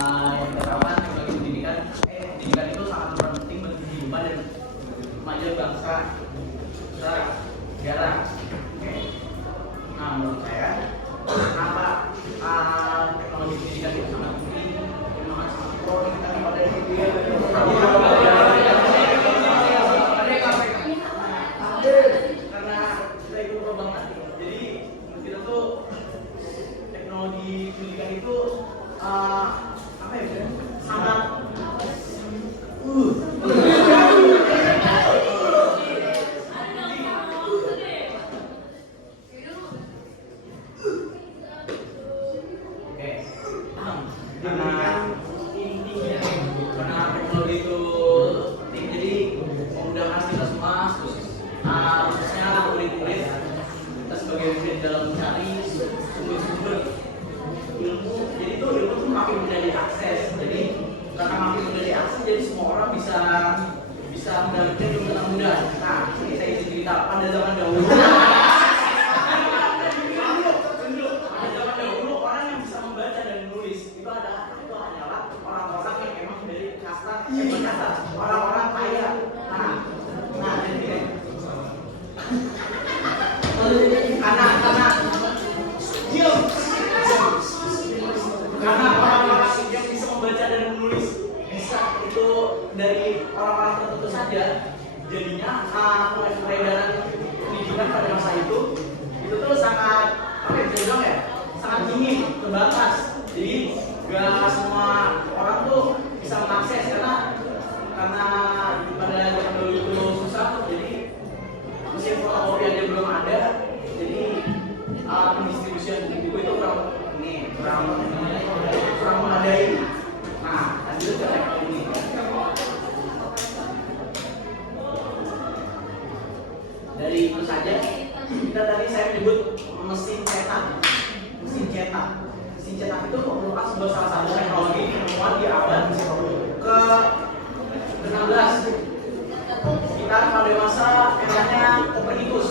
Yang pertama teknologi pendidikan, pendidikan itu sangat penting bagi kehidupan dan maju bangsa, negara. Oke. Nah, menurut saya, kenapa teknologi pendidikan itu sangat penting? Memang sangat pro kita kepada media. Karena kita itu pro banget. Jadi kita tuh teknologi pendidikan itu apa ya? Sangat dalam mencari sumber-sumber ilmu. Jadi itu ilmu tuh makin mudah diakses. Jadi karena makin mudah diakses, jadi semua orang bisa mendapatkan ilmu dengan mudah. Nah, ini saya isi cerita pada zaman dahulu. Pada zaman dahulu orang yang bisa membaca dan menulis itu hanyalah orang-orang yang memang dari kasta, orang-orang kaya. Nah, jadi karena orang-orang yang bisa membaca dan menulis bisa itu dari orang-orang tertentu saja, jadinya peredaran pendidikan pada masa itu tuh sangat sangat dingin, terbatas. Jadi gak semua orang tuh bisa mengakses karena pada zaman dulu itu susah. Jadi mesin fotokopian yang belum ada, jadi pendistribusian buku itu kurang memadai. Nah, lanjut ke ini. Dari itu saja, kita tadi saya menyebut mesin cetak. Mesin cetak itu merupakan salah satu teknologi penemuan di abad ke-16. Kita pada masa eranya Kopernikus.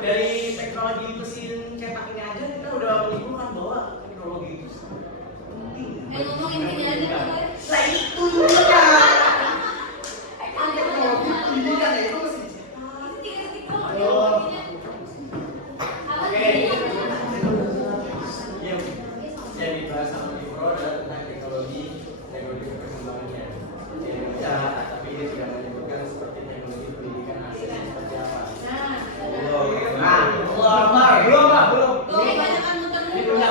Dari teknologi mesin cetak ini aja kita udah menyimpulkan bahwa teknologi itu penting. Ngomongin gini aja Lah itu juga. Teknologi pendidikan itu mesin cetak. Oke. Yang dibahas sama Pro adalah tentang teknologi perkembangannya di Indonesia, tapi dia tidak menyebutkan seperti teknologi pendidikan aslinya seperti apa. Belum. Kebanyakan muter Ini belum.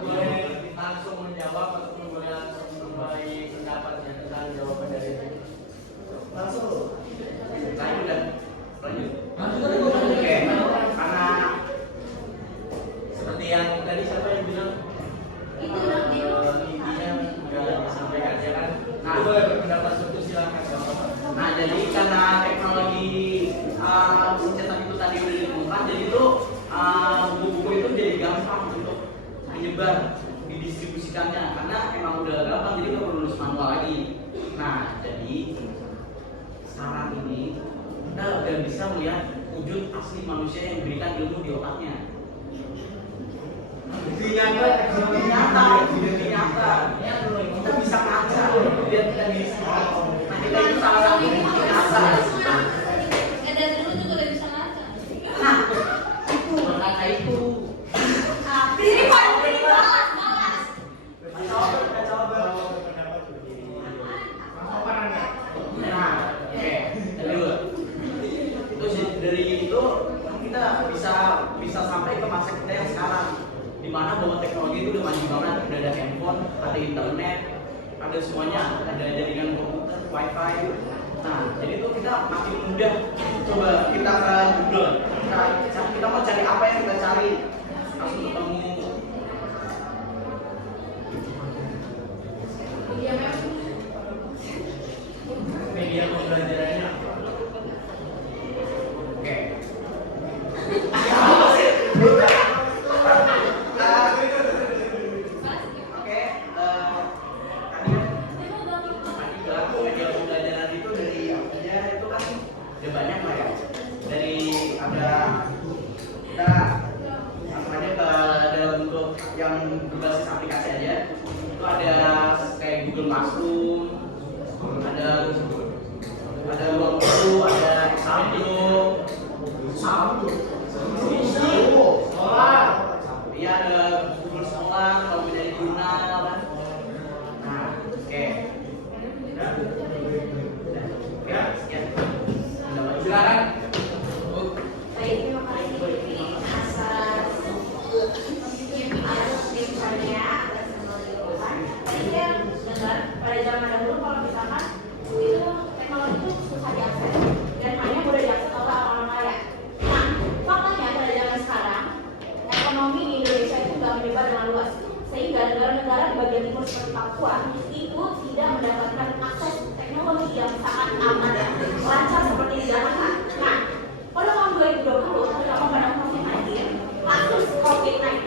Boleh langsung menjawab ataupun boleh langsung memberi pendapatnya tentang jawaban dari ini. Langsung. Lanjut. Oke. Karena seperti yang tadi siapa yang bilang intinya sudah disampaikan ya kan. Nah, boleh berpendapat seperti silakan. Nah, jadi karena teknologi pencetak itu tadi udah ditemukan, jadi itu buku-buku itu jadi gampang untuk menyebar, didistribusikannya karena emang udah gampang, jadi nggak perlu nulis manual lagi. Nah, jadi sekarang ini kita udah bisa melihat wujud asli manusia yang diberikan ilmu di otaknya. Bukti nyata. Kita bisa ngaca, lihat kita di sini. Nah, kita itu salah satu bukti nyata. dari dulu juga udah bisa ngaca. Nah, itu berkata itu. Diri malas. Nah, oke. Terus dari itu kita bisa sampai ke masa kita yang sekarang, di mana bahwa teknologi itu udah maju banget, udah ada handphone, ada internet, ada semuanya, ada jaringan komputer, wifi. Nah, jadi itu kita makin mudah. Coba kita ke Google, kita mau cari apa yang kita cari, langsung ketemu. Media pembelajarannya. Oke. yang berbasis aplikasi aja. Itu ada kayak Google Classroom, ada Ruang Guru, ada Samdo, Sekolah, iya ada Google Sekolah, kalau menjadi jurnal kan. Nah, oke. Ya, sekian. Silakan. Baik, terima kasih atas infonya atas penelitian. Tadi saya dengar pada zaman dahulu kalau misalkan itu teknologi itu susah diakses dan hanya boleh diakses oleh orang kaya. Nah, faktanya pada zaman sekarang ekonomi di Indonesia itu sudah menyebar dengan luas sehingga negara-negara di bagian timur seperti Papua itu tidak mendapatkan akses teknologi yang sangat aman dan lancar seperti di Jakarta. Nah, pada tahun 2020, terutama pada COVID-19, kasus COVID-19,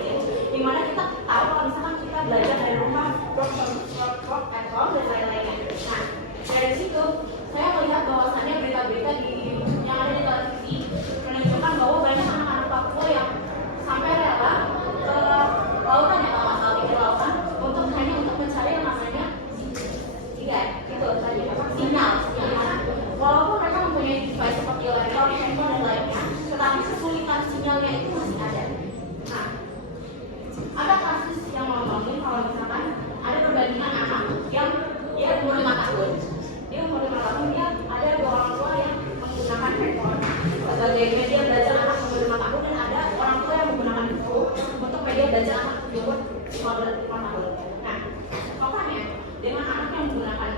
di mana kita tahu kalau misalkan kita belajar dari rumah, work at home, dan lain-lainnya. Nah, dari situ saya melihat bahwasannya berita-berita yang ada di televisi menunjukkan bahwa banyak anak-anak Papua yang sampai rela ke lautan ya, kalau masalah pinggir lautan, hanya untuk mencari yang namanya sinyal. Walaupun mereka mempunyai device seperti laptop, handphone, dan lainnya, tetapi kesulitan sinyalnya itu masih ada. Nah, ada kasus yang ngomongin kalau misalkan ada perbandingan anak yang dia umur 5 tahun. Dia umur 5 tahun, dia ada 2 orang tua yang menggunakan handphone sebagai media belajar anak umur 5 tahun, dan ada orang tua yang menggunakan buku untuk media belajar anak umur 5 tahun. Nah, makanya dengan anak yang menggunakan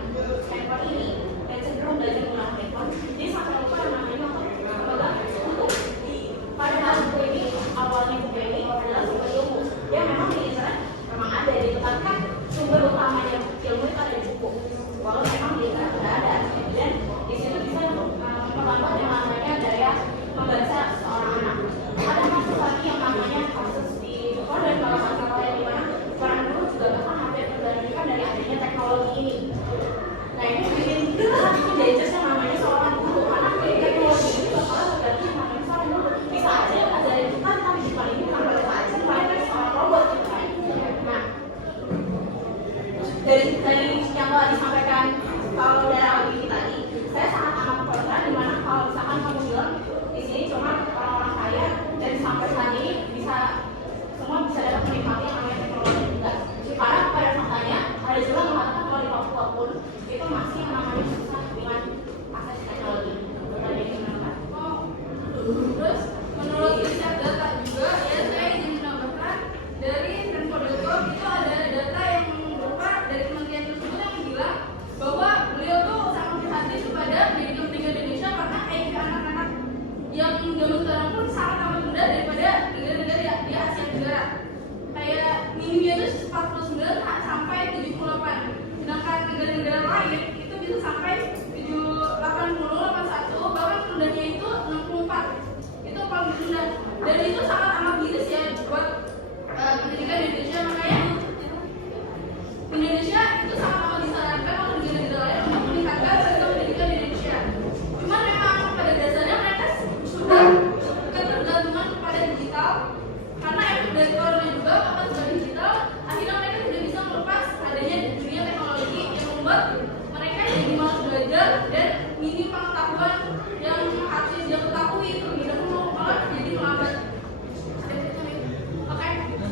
handphone ini dan cenderung belajar menggunakan handphone, dia sampai lupa yang namanya memegang buku. Padahal buku ini awalnya buku ini adalah sumber ilmu. Ya memang di internet memang ada, ditetapkan sumber utamanya ilmu itu ada di buku. Walau memang di internet sudah ada, dan di situ bisa memperlambat yang namanya daya membaca seorang anak. Ada kasus lagi yang namanya kasus di Jepang dan kalau masalah yang dimana para guru juga bahkan hampir terbandingkan dari adanya teknologi ini. Nah, ini bikin dangerous yang namanya seorang guru, karena teknologi ini bakalan tergantung yang namanya seorang guru. Bisa aja ajarin kita tapi di depan ini bukan bahasa aja, melainkan seorang robot gitu kan. Nah, dari yang telah disampaikan kalau dari ini tadi, saya sangat amat kontra dimana kalau misalkan kamu bilang di sini cuma orang-orang kaya dan sampai saat ini semua bisa dapat menikmati yang namanya teknologi juga. Karena pada faktanya ada juga mengatakan kalau di Papua pun itu masih yang namanya susah dengan akses teknologi. Terus menurut riset data juga ya, saya ingin menambahkan dari Stanford.com itu ada data yang berupa dari kementerian tersebut yang bilang bahwa beliau tuh sangat prihatin kepada pendidikan Indonesia karena IQ anak-anak yang zaman sekarang pun sangat amat rendah daripada negara-negara di Asia Tenggara. Kayak minimnya itu 49 sampai 78, sedangkan negara-negara lain itu bisa sampai 80, 81, bahkan rendahnya itu 64. Itu paling rendah, dan itu sangat amat miris ya buat pendidikan Indonesia. Makanya Indonesia itu sangat amat disarankan oleh negara-negara lain untuk meningkatkan sistem pendidikan Indonesia. Cuman memang pada dasarnya mereka sudah ketergantungan kepada digital, karena efek dari corona juga akan sudah digital, akhirnya mereka tidak bisa melepas adanya dunia teknologi yang membuat mereka jadi malas belajar dan minim pengetahuan yang harus dia ketahui terlebih dahulu, malah jadi melambat. Oke,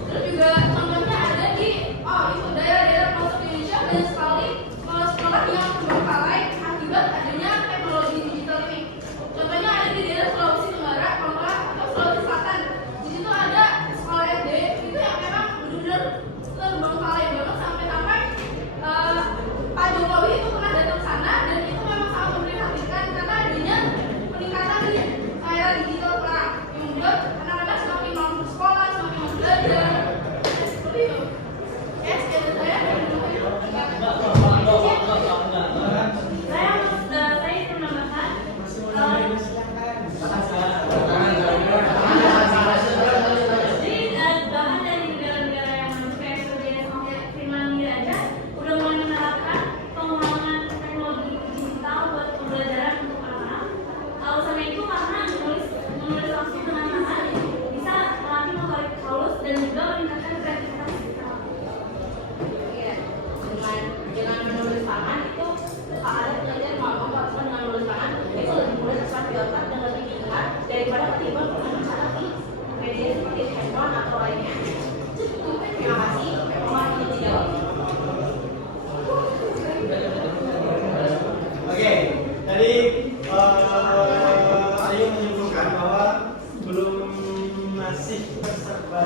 terus juga contohnya ada di itu daerah-daerah pelosok Indonesia banyak sekali sekolah yang terbengkalai akibat adanya teknologi digital ini. Contohnya ada di daerah Sulawesi Tenggara, kalau nggak atau Sulawesi Selatan. Di situ ada sekolah SD itu yang memang benar-benar terbengkalai banget sampai Pak Jokowi itu pernah datang ke sana, dan itu memang sangat memprihatinkan karena adanya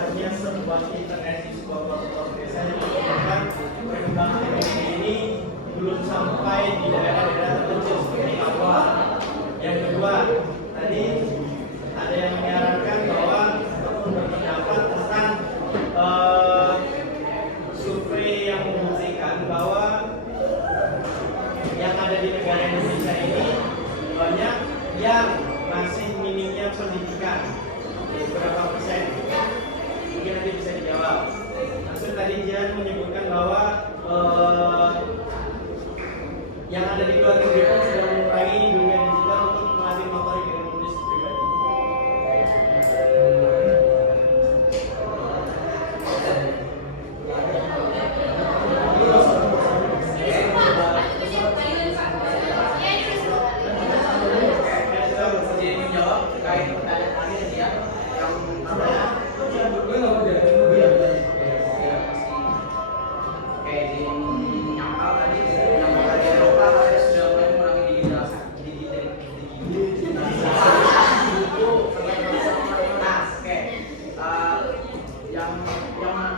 adanya sebuah internet di sebuah pelosok desa yang menyebabkan perkembangan teknologi ini belum sampai di daerah-daerah terpencil seperti Papua. Yang kedua, tadi ada yang menyarankan bahwa ataupun berpendapat tentang survei yang membuktikan bahwa yang ada di negara Indonesia ini banyak yang masih minimnya pendidikan. Berapa persen? Mungkin nanti bisa dijawab. Maksud tadi Jian menyebutkan bahwa yang ada di luar negeri pun sudah mengurangi dunia digital untuk melatih motorik dan menulis pribadi.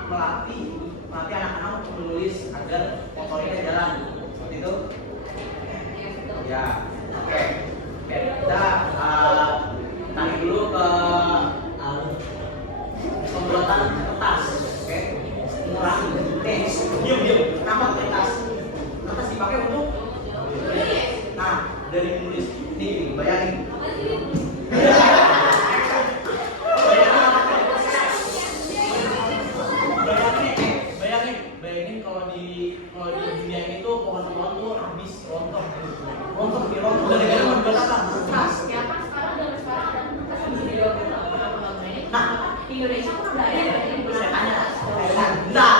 melatih anak-anak untuk menulis agar motoriknya jalan, seperti itu. Ya, oke. Kita tanya dulu ke pembuatan kertas, oke? Mengurangi. Diam. Nama kertas dipakai untuk dari menulis. Nih, bayangin. Bayangin kalau di dunia ini tuh pohon-pohon tuh habis rontok gara-gara membuat apa? Kertas. Ya kan sekarang ada kertas yang bisa dilakukan di Indonesia kan ada yang menggunakan kertas. Enggak.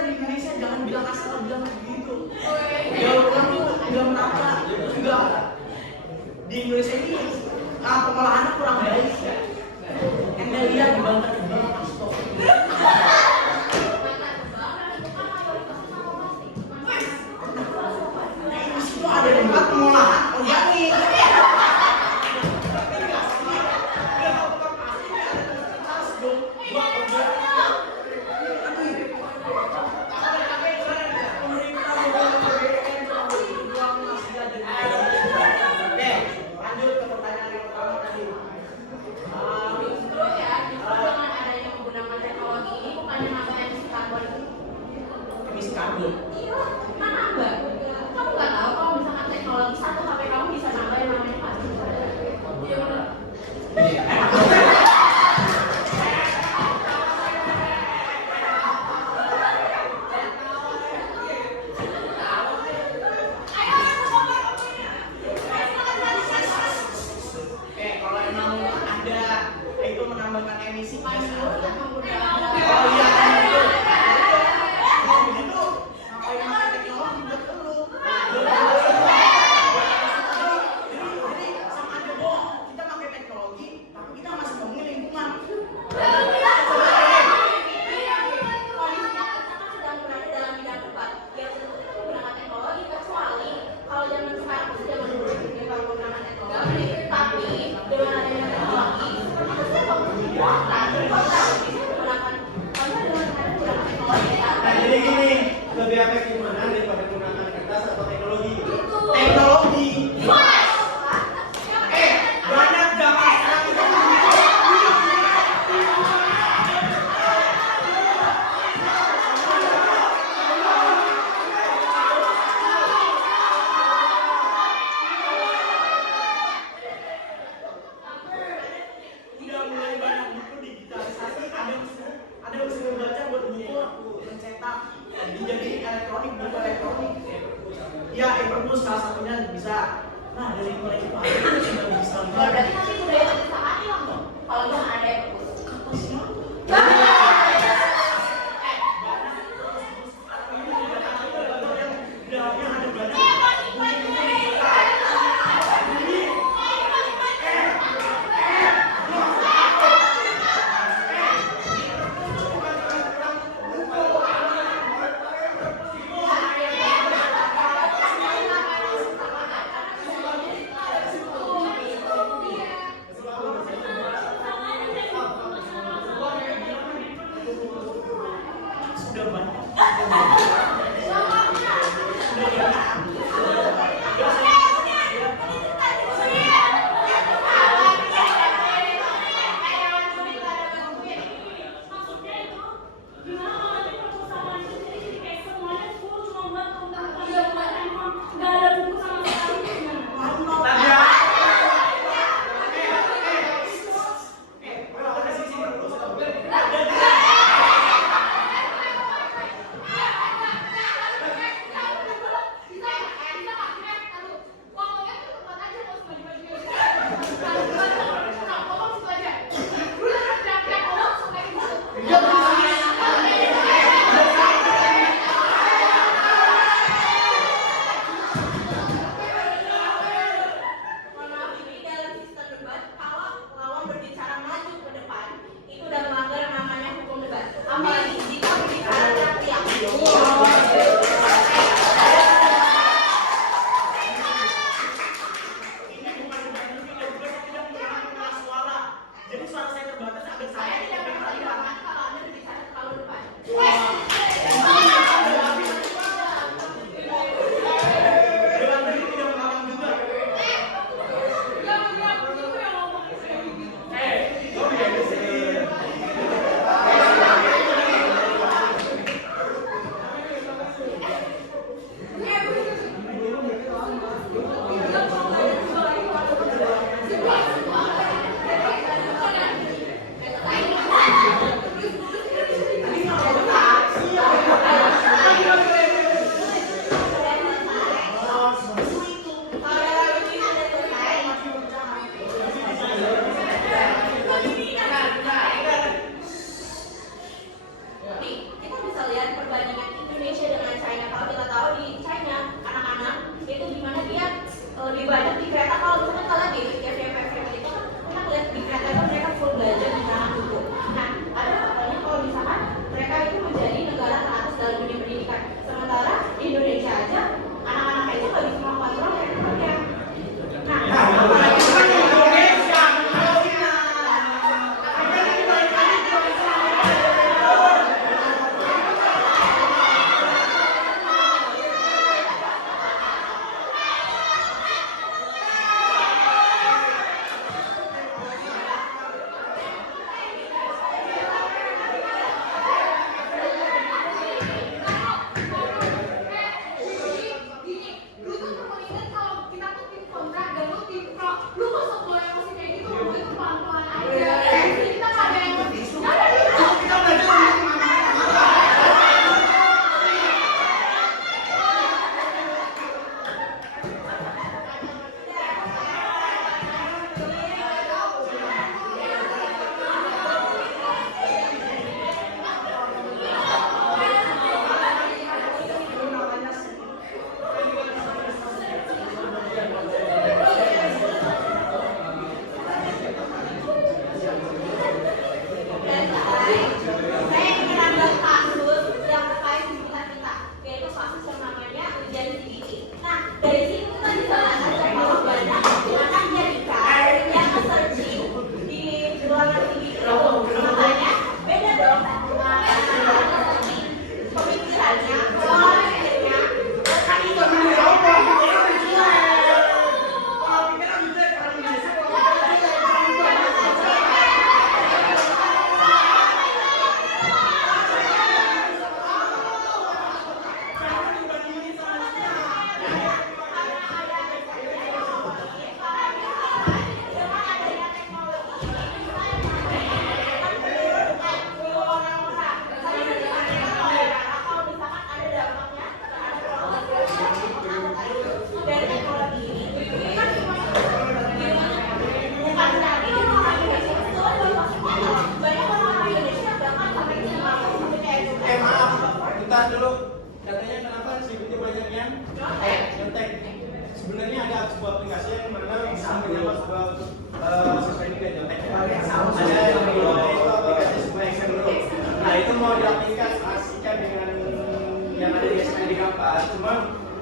Di Indonesia jangan bilang asal bilang begitu. Udah merata. Enggak. Di Indonesia ini pengolahannya kurang baik. Anda lihat di Banten Astor. Di situ ada tempat pengolahan organik. Iya, kan nambah. Kamu nggak tahu kalau misalkan teknologi satu HP kamu bisa nambah yang namanya pasti. Iya benar. Kalau emang ada itu menambahkan emisi gas. Jadi gini, lebih efektif mana daripada menggunakan kertas atau teknologi? Teknologi. Banyak zaman sekarang itu. Udah mulai banyak buku digitalisasi, ada yang bisa membaca buat buku mencetak menjadi elektronik, buku elektronik. Ya, e-perpus salah satunya bisa. Nah, dari mulai itu sudah bisa. Berarti nanti budaya perpustakaan hilang dong. Kalau nggak ada yang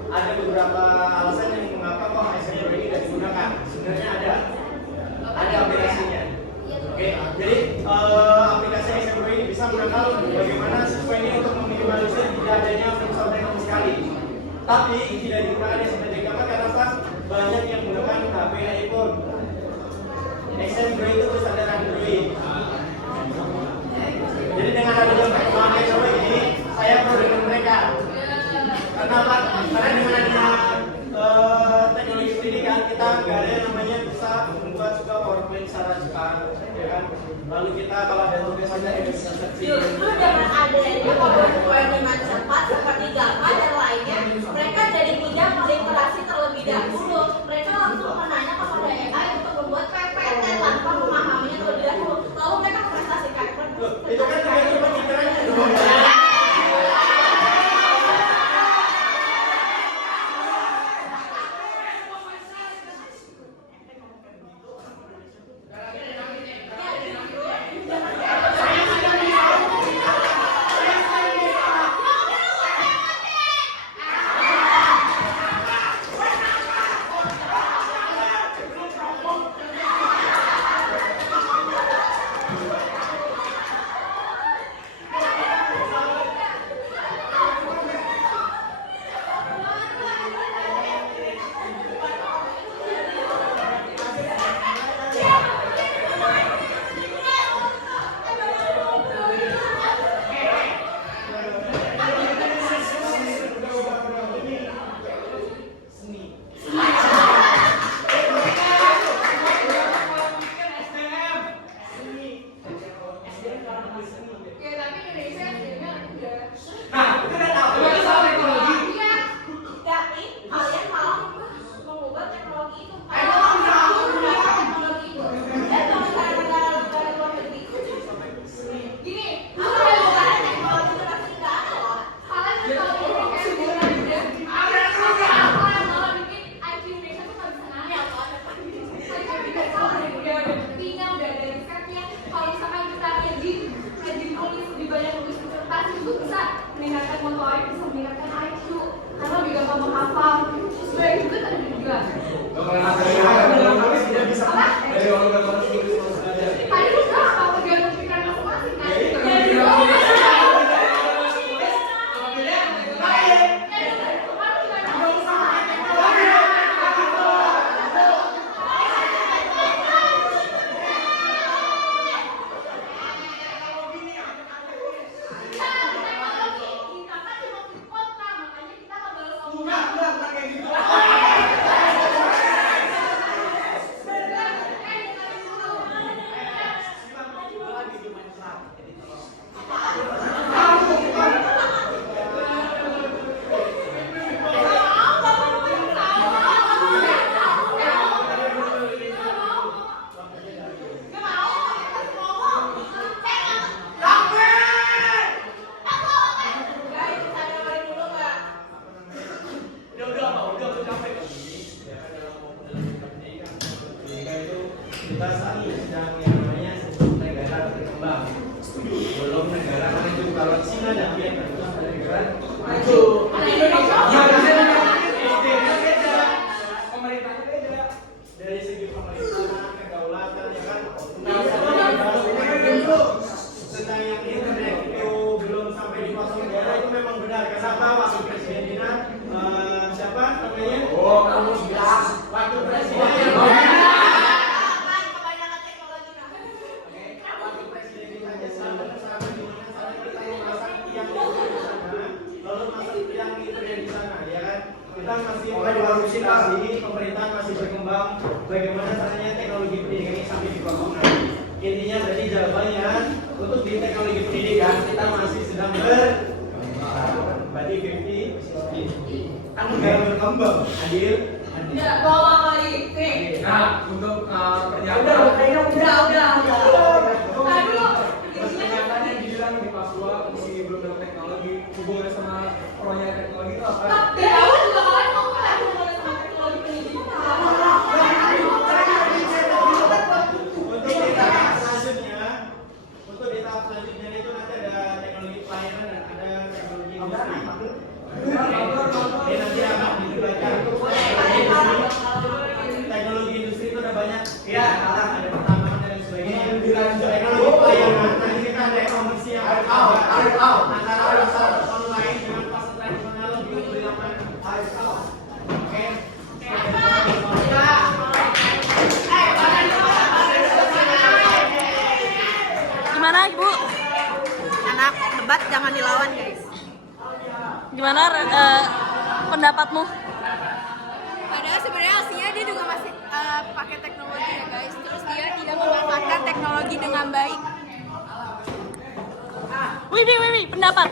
ada beberapa alasan yang mengapa kok SMBro ini tidak digunakan. Sebenarnya ada aplikasinya. Oke, jadi aplikasi SMBro ini bisa menangkal bagaimana siswa ini untuk meminimalisir tidak adanya perusahaan sama sekali. Tapi tidak digunakan SMBro karena apa? Banyak yang menggunakan HP iPhone. SMBro itu terus ada Android. Jadi dengan adanya perkembangan SMBro ini, saya pro dengan mereka. Kenapa? Karena dengan adanya teknologi pendidikan kita nggak ada yang namanya bisa membuat juga PowerPoint secara cepat, ya kan? Lalu kita kalau ada tugas saja bisa Justru dengan adanya PowerPoint dengan cepat seperti Gamma dan lainnya, mereka jadi tidak meliterasi terlebih dahulu. Mereka langsung menanya kepada AI untuk membuat PPT tanpa memahaminya terlebih dahulu. Lalu mereka mempresentasikan. itu kan tergantung pemikirannya dong. Ya tapi Indonesia sebenarnya udah. Nah, itu kan apalagi soal teknologi. Iya. Tapi kalian malah mengubah teknologi itu. Teknologi itu. Dan negara-negara luar negeri itu Gini, apa yang bukan teknologi itu pasti nggak ada loh. kalian udah tahu ini kayak gimana udah. Apa yang malah bikin IQ Indonesia tuh nggak bisa naik. IQ Indonesia udah ada buktinya, udah ada risetnya. Kalau misalkan kita rajin nulis, lebih banyak nulis disertasi itu bisa meningkatkan motorik, bisa meningkatkan IQ. Karena lebih gampang menghafal. Terus banyak juga tadi juga. Tidak bisa. Dari orang berkomunikasi Tadi udah apa tergantung pikiran masing-masing kan? Jadi kita saat ini sedang yang namanya negara berkembang, belum negara maju. Kalau Cina dan Vietnam itu adalah negara maju. Ya, SD-nya beda, pemerintahnya beda. Dari segi pemerintahan, kedaulatan, ya kan. Tentang yang internet itu belum sampai di pasar negara itu memang benar. Kenapa wakil presiden kita siapa namanya? Oh, kamu bilang Wakil presiden. Kebanyakan teknologi Wakil presiden kita aja sama di mana sana kita yang masak tiang itu di sana, lalu masak tiang itu yang di sana, ya kan? Kita masih mengevaluasi, pemerintahan masih berkembang, bagaimana caranya teknologi pendidikan ini sampai di bangunan. Intinya tadi jawabannya untuk di teknologi pendidikan kita masih sedang berarti 50 kan negara berkembang, adil. udah bawa kali. Nih. Nah, untuk pernyataan Aduh. pernyataan yang dibilang di Papua masih belum ada teknologi, hubungannya sama proyek teknologi itu apa? Dari awal juga kalian mau kan hubungannya sama teknologi pendidikan. Untuk di tahap selanjutnya itu nanti ada teknologi pelayanan dan ada teknologi industri. Ini nanti akan teknologi pelayanan, nanti kita ada kompetisi yang antara pasar online dengan pasar tradisional lebih dilakukan. Oke. Gimana Ibu? Anak debat jangan dilawan guys. Gimana pendapatmu? Padahal sebenarnya aslinya dia juga masih pakai teknologi ya guys. Terus dia tidak memanfaatkan teknologi dengan baik. Wih, pendapat?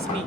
Seni